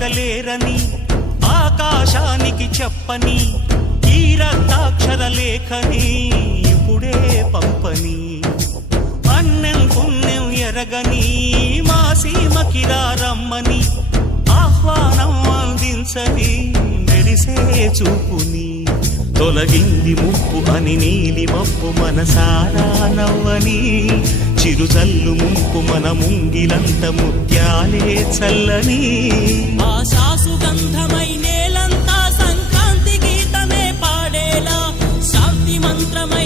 పలకలేరని ఆకాశానికి చెప్పని ఈ రక్తాక్షర లేఖని ఇప్పుడే పంపని అన్నం పుణ్యం ఎరగని మా సీమకిరా రమ్మని ఆహ్వానం అందించని మెరిసే చూపుని తొలగింది ముప్పు అని నీలి మప్పు మనసారా నవ్వని చిరుజల్లు ముంపు మన ముంగిలంత ముత్యాలే చల్లని ఆశాసు గంధమై నేలంతా సంక్రాంతి గీతమే పాడేలా శాంతి మంత్రమై